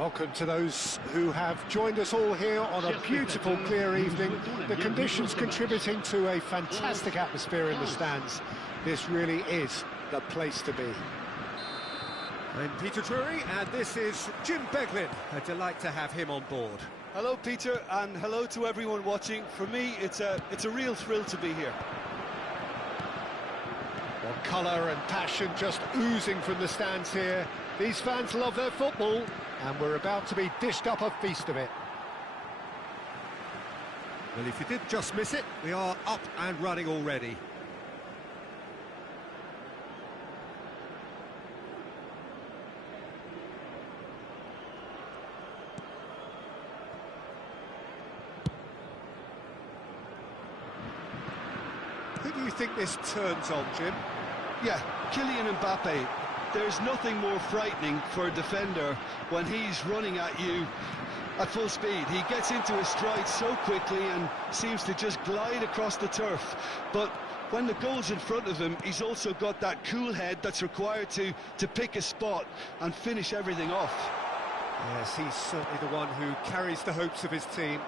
Welcome to those who have joined us all here on a beautiful, clear evening. The conditions contributing to a fantastic atmosphere in the stands. This really is the place to be. I'm Peter Drury, and this is Jim Beglin. A delight to have him on board. Hello, Peter, and hello to everyone watching. For me, it's a real thrill to be here. Well, colour and passion just oozing from the stands here. These fans love their football, and we're about to be dished up a feast of it. Well, if you did just miss it, we are up and running already. Who do you think this turns on, Jim? Yeah, Kylian Mbappe. There's nothing more frightening for a defender when he's running at you at full speed. He gets into his stride so quickly and seems to just glide across the turf. But when the goal's in front of him, he's also got that cool head that's required to pick a spot and finish everything off. Yes, he's certainly the one who carries the hopes of his team.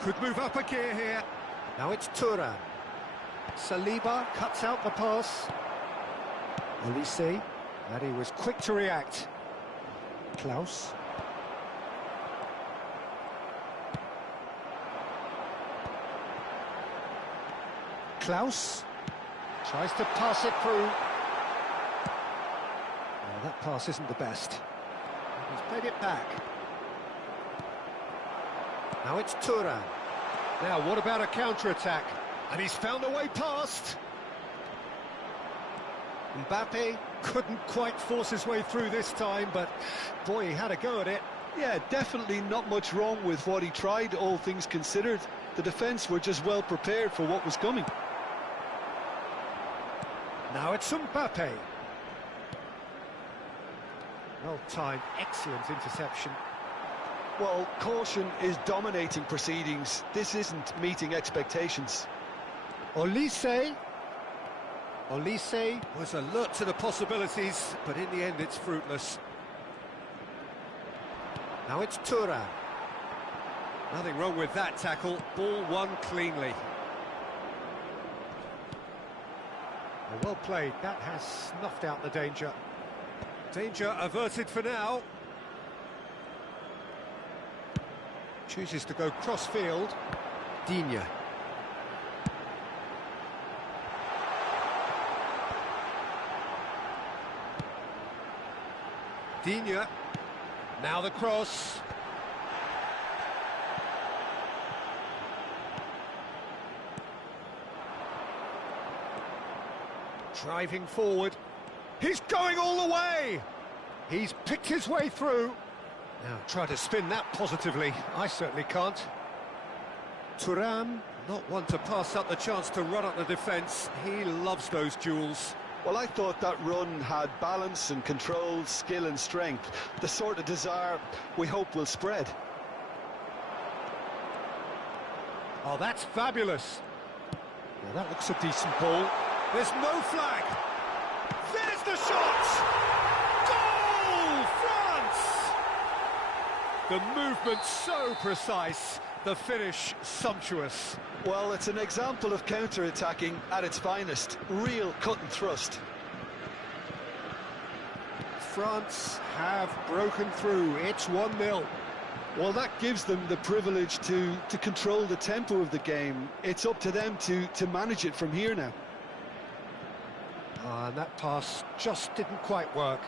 Could move up a gear here. Now it's Thuram. Saliba cuts out the pass. Olise, and he was quick to react. Klaus. Klaus tries to pass it through. Well, that pass isn't the best. He's played it back. Now it's Thuram. Now, what about a counter-attack? And he's found a way past. Mbappe couldn't quite force his way through this time, but boy, he had a go at it. Yeah, definitely not much wrong with what he tried, all things considered. The defence were just well prepared for what was coming. Now it's Mbappe. Well-timed, excellent interception. Well, caution is dominating proceedings. This isn't meeting expectations. Olise was alert to the possibilities, but in the end it's fruitless. Now it's Thuram. Nothing wrong with that tackle, ball won cleanly. Well played, that has snuffed out the danger. Danger averted for now. Chooses to go cross-field. Digne. Digne, now the cross. Driving forward. He's going all the way! He's picked his way through. Now try to spin that positively. I certainly can't. Thuram, not one to pass up the chance to run up the defence. He loves those duels. Well, I thought that run had balance and control, skill and strength. The sort of desire we hope will spread. Oh, that's fabulous. Well, that looks a decent ball. There's no flag. There's the shot! Goal, France! The movement so precise, the finish sumptuous. Well, it's an example of counter-attacking at its finest. Real cut and thrust. France have broken through. It's 1-0. Well, that gives them the privilege to control the tempo of the game. It's up to them to manage it from here now. And that pass just didn't quite work.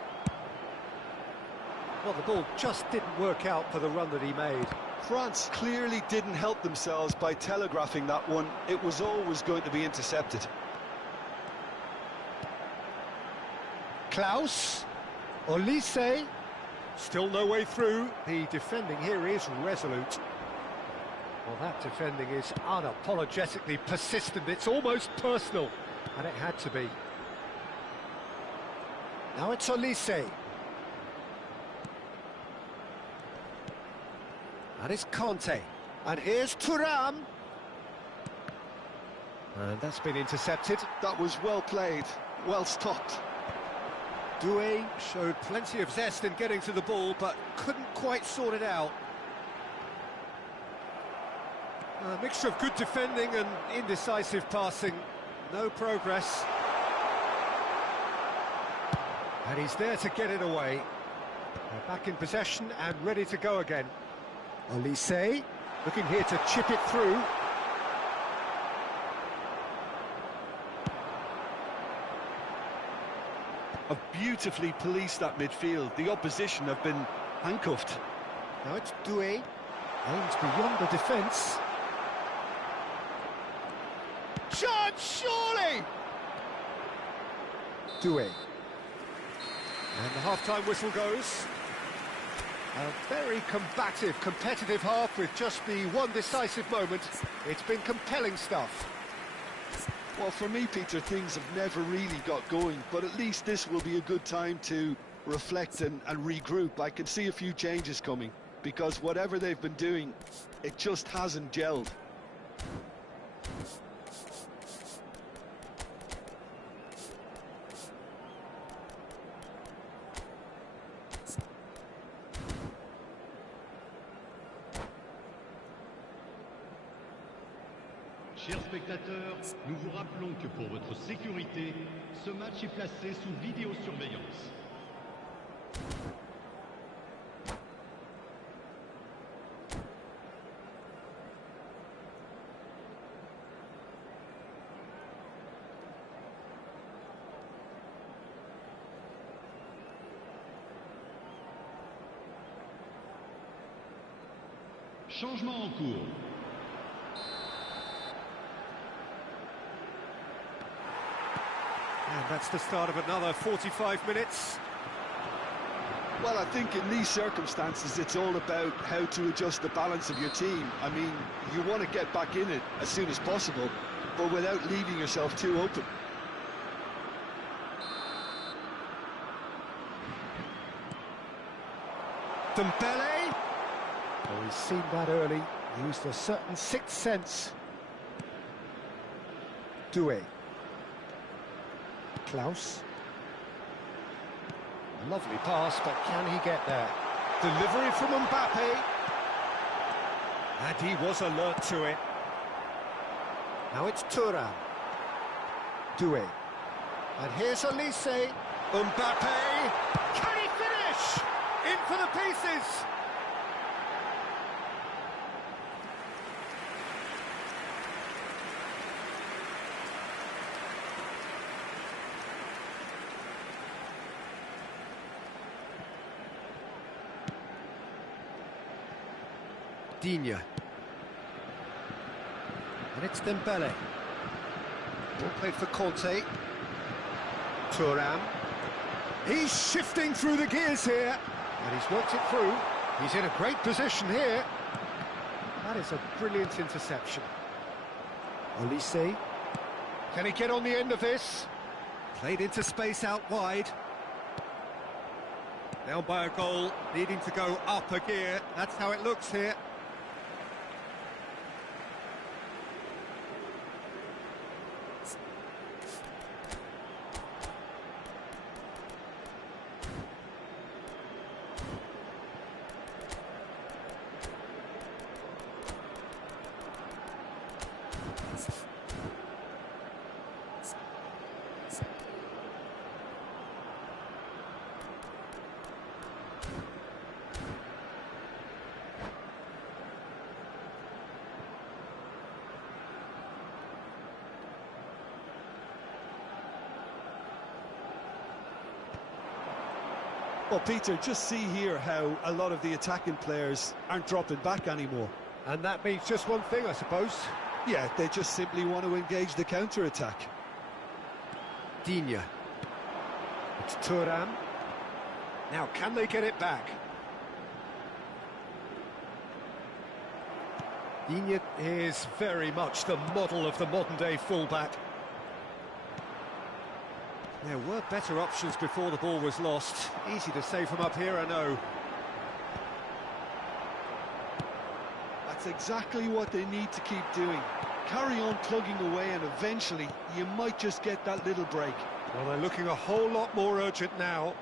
Well, the ball just didn't work out for the run that he made. France clearly didn't help themselves by telegraphing that one. It was always going to be intercepted. Klaus, Olise, still no way through. The defending here is resolute. Well, that defending is unapologetically persistent. It's almost personal, and it had to be. Now it's Olise. And it's Conte. And here's Thuram. And that's been intercepted. That was well played, well stopped. Doué showed plenty of zest in getting to the ball, but couldn't quite sort it out. A mixture of good defending and indecisive passing. No progress. And he's there to get it away. They're back in possession and ready to go again. Olise looking here to chip it through. Have beautifully policed that midfield. The opposition have been handcuffed. Now it's Doué. Aims beyond the defence. Chance, surely! Doué. And the half-time whistle goes. A very combative, competitive half with just the one decisive moment. It's been compelling stuff. Well, for me, Peter, things have never really got going, but at least this will be a good time to reflect and regroup. I can see a few changes coming, because whatever they've been doing, it just hasn't gelled. Chers spectateurs, nous vous rappelons que pour votre sécurité, ce match est placé sous vidéosurveillance. Changement en cours. And that's the start of another 45 minutes. Well, I think in these circumstances, it's all about how to adjust the balance of your team. I mean, you want to get back in it as soon as possible, but without leaving yourself too open. Dembele. Oh, he's seen that early. Used a certain sixth sense. Doué. Klaus. Lovely pass, but can he get there? Delivery from Mbappe. And he was alert to it. Now it's Thuram. Doué. And here's Olise. Mbappe. Can he finish? In for the pieces. Digne. And it's Dembele. Ball played for Conte. Thuram. He's shifting through the gears here. And he's worked it through. He's in a great position here. That is a brilliant interception. Olise. Can he get on the end of this? Played into space out wide. Down by a goal, needing to go up a gear. That's how it looks here. Well, Peter, just see here how a lot of the attacking players aren't dropping back anymore. And that means just one thing, I suppose. Yeah, they just simply want to engage the counter-attack. Digne. It's Thuram. Now, can they get it back? Digne is very much the model of the modern-day fullback. There were better options before the ball was lost. Easy to say from up here, I know. That's exactly what they need to keep doing. Carry on plugging away and eventually you might just get that little break. Well, they're looking a whole lot more urgent now.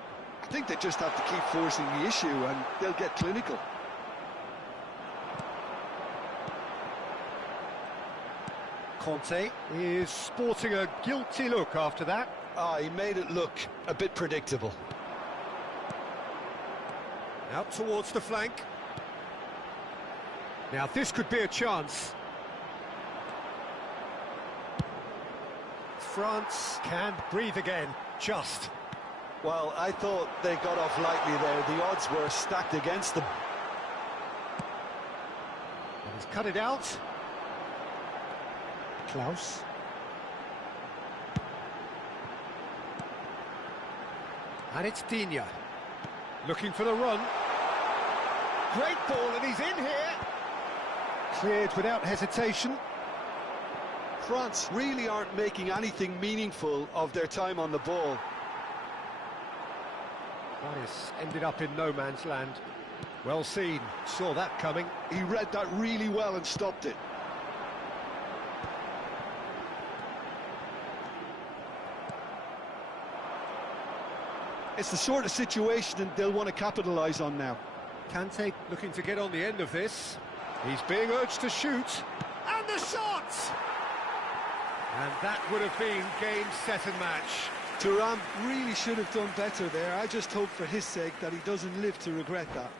I think they just have to keep forcing the issue and they'll get clinical. Conte is sporting a guilty look after that. He made it look a bit predictable. Out towards the flank. Now this could be a chance. France can breathe again, just. Well, I thought they got off lightly there. The odds were stacked against them. And he's cut it out. Klaus. And it's Digne. Looking for the run. Great ball, and he's in here. Cleared without hesitation. France really aren't making anything meaningful of their time on the ball. Marius ended up in no man's land. Well seen, saw that coming. He read that really well and stopped it. It's the sort of situation they'll want to capitalise on now. Kante looking to get on the end of this. He's being urged to shoot. And the shot! And that would have been game, set and match. Thuram really should have done better there. I just hope for his sake that he doesn't live to regret that.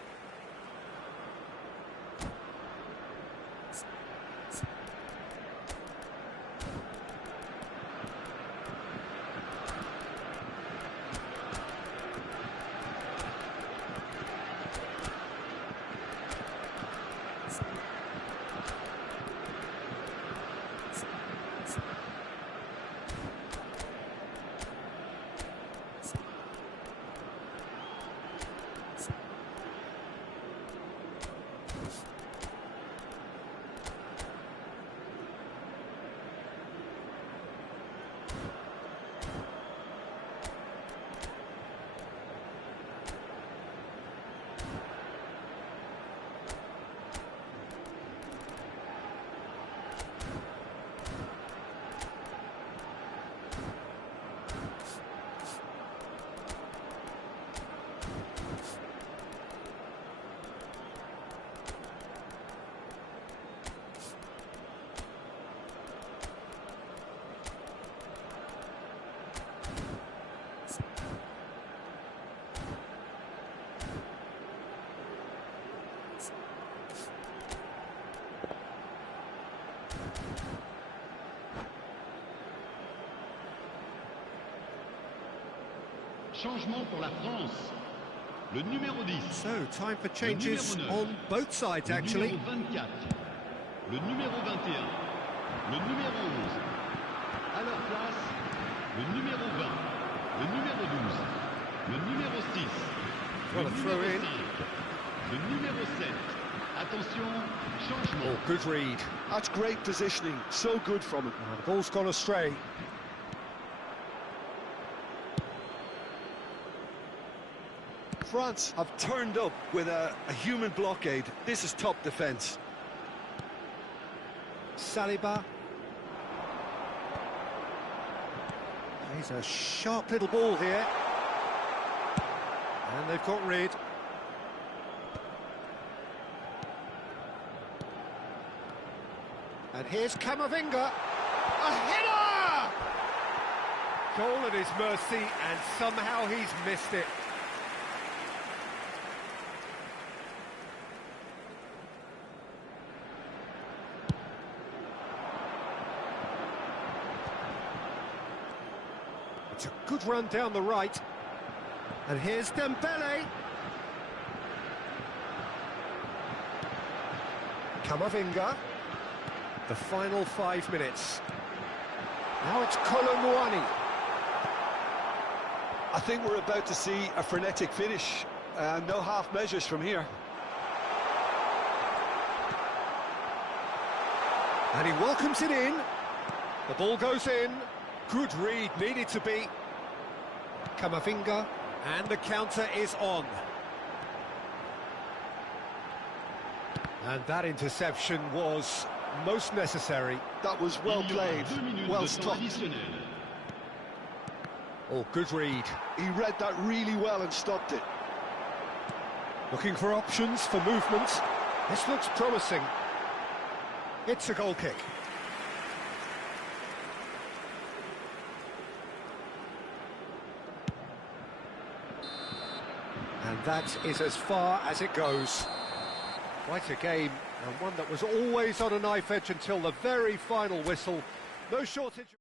Changement pour la France. Le numéro 10. So, time for changes on both sides, actually. Le numéro 24. Le numéro 21. Le numéro 11. À leur place, le numéro 20. Le numéro 12. Le numéro 6. Well, a le throw numéro in. 5. Le numéro 7. Attention, changement. Oh, good read. That's great positioning. So good from him. The ball's gone astray. France have turned up with a human blockade. This is top defence. Saliba. He's a sharp little ball here. And they've got rid. And here's Camavinga. A header! Goal at his mercy, and somehow he's missed it. It's a good run down the right. And here's Dembele. Camavinga. The final 5 minutes. Now it's Kolo Muani. I think we're about to see a frenetic finish. No half measures from here. And he welcomes it in. The ball goes in. Good read, needed to be. Camavinga, and the counter is on. And that interception was most necessary. That was well Il y aura played, 2 minutes well de temps stopped. additionnel. Oh, good read. He read that really well and stopped it. Looking for options for movement. This looks promising. It's a goal kick. And that is as far as it goes. Quite a game, and one that was always on a knife edge until the very final whistle. No shortage.